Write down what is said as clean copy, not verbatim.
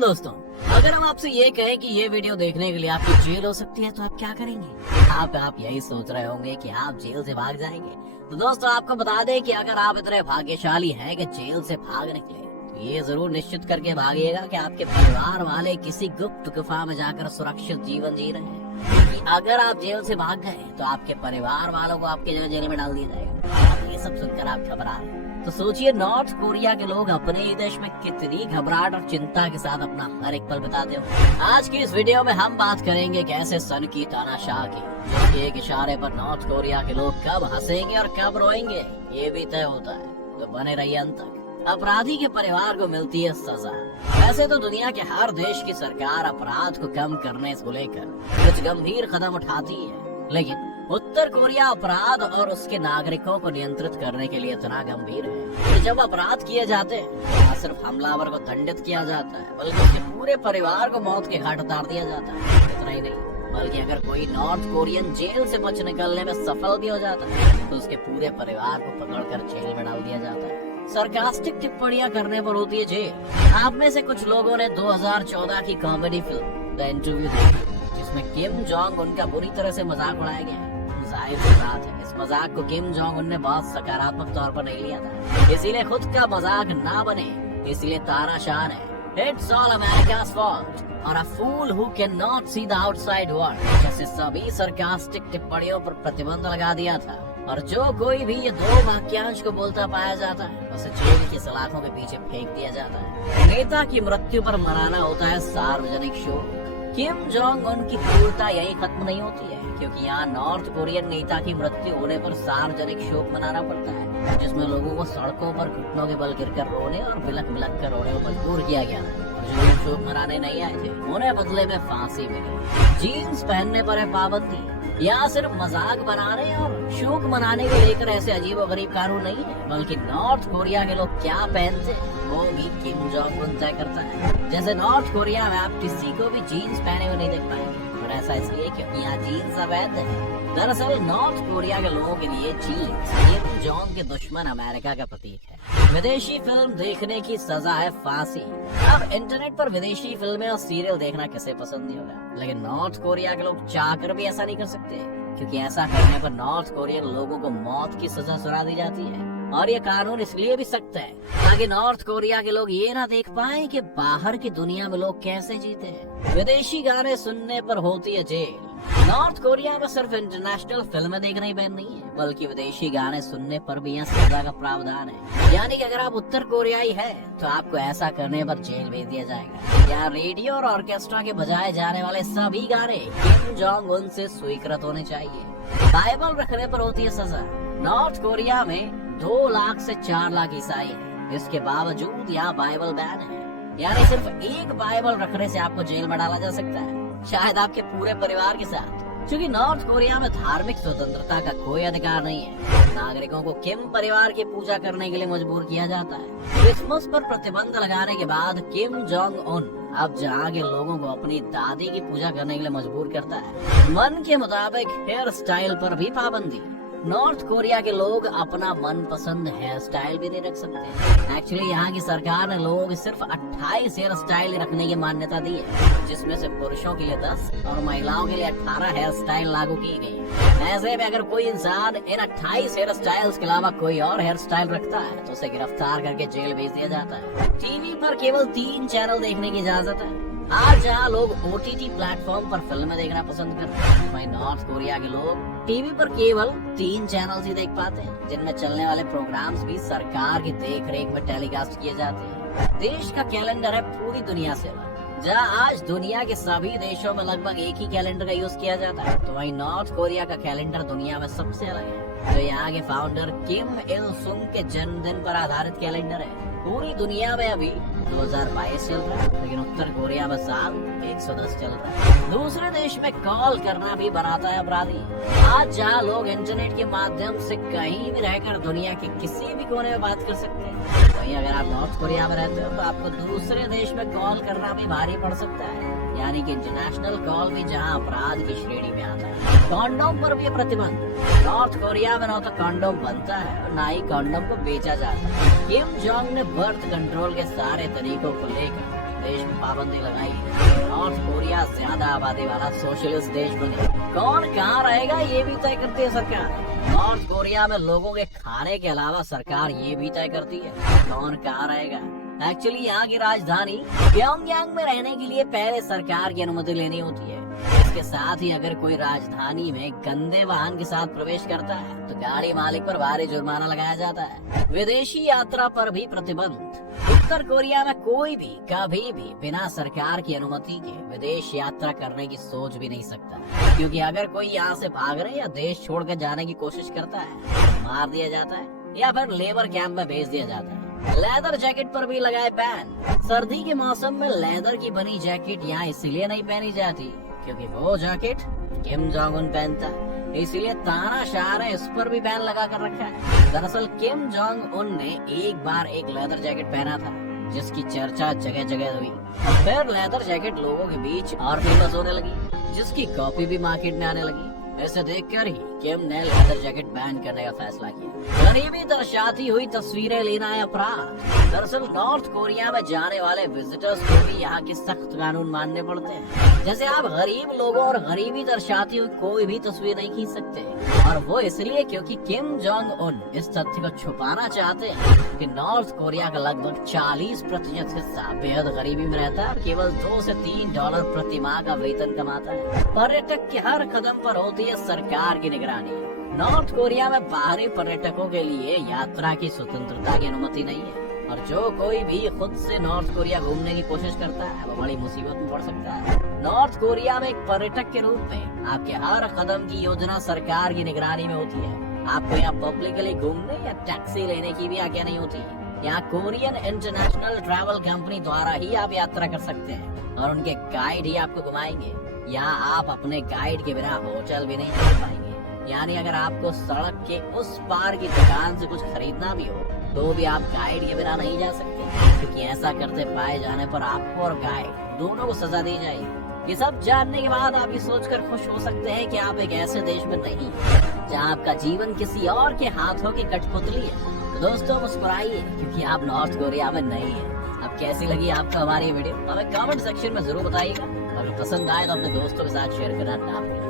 दोस्तों, अगर हम आपसे ये कहें कि ये वीडियो देखने के लिए आपकी जेल हो सकती है तो आप क्या करेंगे? आप यही सोच रहे होंगे कि आप जेल से भाग जाएंगे। तो दोस्तों, आपको बता दें कि अगर आप इतने भाग्यशाली हैं कि जेल से भाग निकले, तो ये जरूर निश्चित करके भागिएगा कि आपके परिवार वाले किसी गुप्त गुफा में जाकर सुरक्षित जीवन जी रहे हैं। कि अगर आप जेल से भाग गए तो आपके परिवार वालों को आपकी जगह जेल में डाल दिया जाएगा। ये सब सुनकर आप घबरा रहे हैं, तो सोचिए नॉर्थ कोरिया के लोग अपने ही देश में कितनी घबराहट और चिंता के साथ अपना हर एक पल बिताते हो। आज की इस वीडियो में हम बात करेंगे कैसे सन की तानाशाह की, जिसके एक इशारे पर नॉर्थ कोरिया के लोग कब हंसेंगे और कब रोएंगे ये भी तय होता है। तो बने रहिए अंत तक। अपराधी के परिवार को मिलती है सजा। वैसे तो दुनिया के हर देश की सरकार अपराध को कम करने को लेकर कुछ गंभीर कदम उठाती है, लेकिन उत्तर कोरिया अपराध और उसके नागरिकों को नियंत्रित करने के लिए इतना गंभीर है कि जब अपराध किए जाते हैं न सिर्फ हमलावर को दंडित किया जाता है, बल्कि उसके पूरे परिवार को मौत के घाट उतार दिया जाता है। इतना ही नहीं, बल्कि अगर कोई नॉर्थ कोरियन जेल से बच निकलने में सफल भी हो जाता है तो उसके पूरे परिवार को पकड़कर जेल में डाल दिया जाता है। सरकास्टिक टिप्पणियां करने पर होती है जेल। आप में से कुछ लोगों ने 2014 की कॉमेडी फिल्म द इंटरव्यू देखी, जिसमें किम जोंग उनका बुरी तरह से मजाक उड़ाया गया। जाहिर सी बात है, इस मजाक को किम जोंग उन ने बहुत सकारात्मक तौर पर नहीं लिया था, इसीलिए खुद का मजाक ना बने इसलिए तानाशाह ने इट्स ऑल अमेरिका's fault और a fool who can not see the outside world जैसे सभी सरकास्टिक टिप्पणियों पर प्रतिबंध लगा दिया था। और जो कोई भी ये दो वाक्यांश को बोलता पाया जाता है उसे जेल की सलाखों के पीछे फेंक दिया जाता है। नेता की मृत्यु पर मनाना होता है सार्वजनिक शोक। किम जोंग उन की क्रूरता यही खत्म नहीं होती है, क्योंकि यहाँ नॉर्थ कोरियन नेता की मृत्यु होने पर सार्वजनिक शोक मनाना पड़ता है, जिसमें लोगों को सड़कों पर घुटनों के बल गिरकर रोने और बिलख बिलख कर रोने को मजबूर किया गया। जो लोग शोक मनाने नहीं आए थे उन्हें बदले में फांसी मिली। जीन्स पहनने पर है पाबंदी। यहाँ सिर्फ मजाक बनाने और शोक मनाने को लेकर ऐसे अजीब और गरीब कानून नहीं है, बल्कि नॉर्थ कोरिया के लोग क्या पहनते वो भी किम जोंग उन तय करता है। जैसे नॉर्थ कोरिया में आप किसी को भी जीन्स पहने हुए नहीं देख पाएंगे, और ऐसा इसलिए क्योंकि यहाँ जीन्स अवैध है। दरअसल नॉर्थ कोरिया के लोगों के लिए जीन्स किम जोंग के दुश्मन अमेरिका का प्रतीक है। विदेशी फिल्म देखने की सजा है फांसी। अब इंटरनेट पर विदेशी फिल्में और सीरियल देखना किसे पसंद नहीं होगा, लेकिन नॉर्थ कोरिया के लोग चाहकर भी ऐसा नहीं कर सकते, क्योंकि ऐसा करने पर नॉर्थ कोरियन लोगों को मौत की सजा सुना दी जाती है। और ये कानून इसलिए भी सख्त है ताकि नॉर्थ कोरिया के लोग ये ना देख पाए कि बाहर की दुनिया में लोग कैसे जीते हैं। विदेशी गाने सुनने पर होती है जेल। नॉर्थ कोरिया में सिर्फ इंटरनेशनल फिल्में देखना ही बैन नहीं है, बल्कि विदेशी गाने सुनने पर भी यहाँ सजा का प्रावधान है। यानी कि अगर आप उत्तर कोरियाई है तो आपको ऐसा करने पर जेल भेज दिया जाएगा। यहाँ रेडियो और ऑर्केस्ट्रा के बजाए जाने वाले सभी गाने किम जोंग उन से स्वीकृत होने चाहिए। बाइबल रखने पर होती है सजा। नॉर्थ कोरिया में 2 लाख से 4 लाख ईसाई है, इसके बावजूद यहाँ बाइबल बैन है। यानी सिर्फ एक बाइबल रखने से आपको जेल में डाला जा सकता है, शायद आपके पूरे परिवार के साथ। क्योंकि नॉर्थ कोरिया में धार्मिक स्वतंत्रता का कोई अधिकार नहीं है। नागरिकों को किम परिवार की पूजा करने के लिए मजबूर किया जाता है। क्रिसमस पर प्रतिबंध लगाने के बाद किम जोंग उन अब जहाँ के लोगों को अपनी दादी की पूजा करने के लिए मजबूर करता है। मन के मुताबिक हेयर स्टाइल पर भी पाबंदी। नॉर्थ कोरिया के लोग अपना मनपसंद हेयर स्टाइल भी नहीं रख सकते। एक्चुअली यहाँ की सरकार ने लोगों को सिर्फ 28 हेयर स्टाइल रखने की मान्यता दी है, जिसमें से पुरुषों के लिए 10 और महिलाओं के लिए 18 हेयर स्टाइल लागू की गई। ऐसे में अगर कोई इंसान इन 28 हेयर स्टाइल्स के अलावा कोई और हेयर स्टाइल रखता है तो उसे गिरफ्तार करके जेल भेज दिया जाता है। टीवी पर केवल 3 चैनल देखने की इजाजत है। आज जहाँ लोग OTT प्लेटफॉर्म पर फिल्में देखना पसंद करते हैं, वहीं नॉर्थ कोरिया के लोग टीवी पर केवल 3 चैनल्स ही देख पाते हैं, जिनमें चलने वाले प्रोग्राम्स भी सरकार की देख-रेख में टेलीकास्ट किए जाते हैं। देश का कैलेंडर है पूरी दुनिया से अलग। जहाँ आज दुनिया के सभी देशों में लगभग एक ही कैलेंडर का यूज किया जाता है, तो वहीं नॉर्थ कोरिया का कैलेंडर दुनिया में सबसे अलग है, जो यहाँ के फाउंडर किम इल सुंग के जन्मदिन पर आधारित कैलेंडर है। पूरी दुनिया में अभी 2022 चल रहा है, लेकिन उत्तर कोरिया में साल 110 चल रहा है। दूसरे देश में कॉल करना भी बनाता है अपराधी। आज जहाँ लोग इंटरनेट के माध्यम से कहीं भी रहकर दुनिया के किसी भी कोने में बात कर सकते हैं, वहीं अगर आप नॉर्थ कोरिया में रहते हो तो आपको दूसरे देश में कॉल करना भी भारी पड़ सकता है। यानी कि इंटरनेशनल कॉल भी जहाँ अपराध की श्रेणी में आता है। कॉन्डोम पर भी प्रतिबंध। नॉर्थ कोरिया में न तो कॉन्डोम बनता है और न ही कॉन्डोम को बेचा जाता है। किम जोंग ने बर्थ कंट्रोल के सारे तरीकों को लेकर देश में पाबंदी लगाई है। नॉर्थ कोरिया ज्यादा आबादी वाला सोशलिस्ट देश बने, कौन कहाँ रहेगा ये भी तय करती है सरकार। नॉर्थ कोरिया में लोगों के खाने के अलावा सरकार ये भी तय करती है कौन कहाँ रहेगा। एक्चुअली यहाँ की राजधानी प्योंगयांग में रहने के लिए पहले सरकार की अनुमति लेनी होती है। इसके साथ ही अगर कोई राजधानी में गंदे वाहन के साथ प्रवेश करता है तो गाड़ी मालिक पर भारी जुर्माना लगाया जाता है। विदेशी यात्रा पर भी प्रतिबंध। उत्तर कोरिया में कोई भी कभी भी बिना सरकार की अनुमति के विदेश यात्रा करने की सोच भी नहीं सकता, क्योंकि अगर कोई यहाँ से भागने या देश छोड़कर जाने की कोशिश करता है तो मार दिया जाता है या फिर लेबर कैंप में भेज दिया जाता है। लेदर जैकेट पर भी लगाए बैन। सर्दी के मौसम में लेदर की बनी जैकेट यहाँ इसलिए नहीं पहनी जाती क्योंकि वो जैकेट किम जोंग उन पहनता है, इसलिए तानाशाह ने इस पर भी बैन लगा कर रखा है। दरअसल किम जोंग उन ने एक बार एक लेदर जैकेट पहना था जिसकी चर्चा जगह जगह हुई। फिर लेदर जैकेट लोगों के बीच और फेमस होने लगी, जिसकी कॉपी भी मार्केट में आने लगी। इसे देखकर ही किम ने लेदर जैकेट बैन करने का फैसला किया। गरीबी दर्शाती हुई तस्वीरें लेना है अपराध। दरअसल नॉर्थ कोरिया में जाने वाले विजिटर्स को भी यहाँ के सख्त कानून मानने पड़ते हैं। जैसे आप गरीब लोगों और गरीबी दर्शाती हुई कोई भी तस्वीर नहीं खींच सकते, और वो इसलिए क्योंकि किम जोंग उन इस तथ्य को छुपाना चाहते हैं कि नॉर्थ कोरिया का लगभग 40% हिस्सा बेहद गरीबी में रहता है और केवल $2 से $3 प्रति माह का वेतन कमाता है। पर्यटक के हर कदम पर होती है सरकार की निगरानी। नॉर्थ कोरिया में बाहरी पर्यटकों के लिए यात्रा की स्वतंत्रता की अनुमति नहीं है, और जो कोई भी खुद से नॉर्थ कोरिया घूमने की कोशिश करता है वो बड़ी मुसीबत में पड़ सकता है। नॉर्थ कोरिया में एक पर्यटक के रूप में आपके हर कदम की योजना सरकार की निगरानी में होती है। आपको यहाँ पब्लिकली घूमने या टैक्सी लेने की भी आज्ञा नहीं होती। यहाँ कोरियन इंटरनेशनल ट्रैवल कंपनी द्वारा ही आप यात्रा कर सकते हैं और उनके गाइड ही आपको घुमाएंगे। यहाँ आप अपने गाइड के बिना होटल भी नहीं जा पाएंगे। यानी अगर आपको सड़क के उस पार की दुकान से कुछ खरीदना भी हो तो भी आप गाइड के बिना नहीं जा सकते, क्योंकि ऐसा करते पाए जाने पर आपको और गाइड दोनों को सजा दी जाएगी। ये सब जानने के बाद आप ये सोचकर खुश हो सकते हैं कि आप एक ऐसे देश में नहीं जहाँ आपका जीवन किसी और के हाथों की कठपुतली है। तो दोस्तों मुस्कुराइए, क्योंकि आप नॉर्थ कोरिया में नहीं है। अब कैसी लगी आपको हमारी वीडियो हमें कमेंट सेक्शन में जरूर बताइएगा। अगर पसंद आए तो अपने दोस्तों के साथ शेयर करना ना भूलें।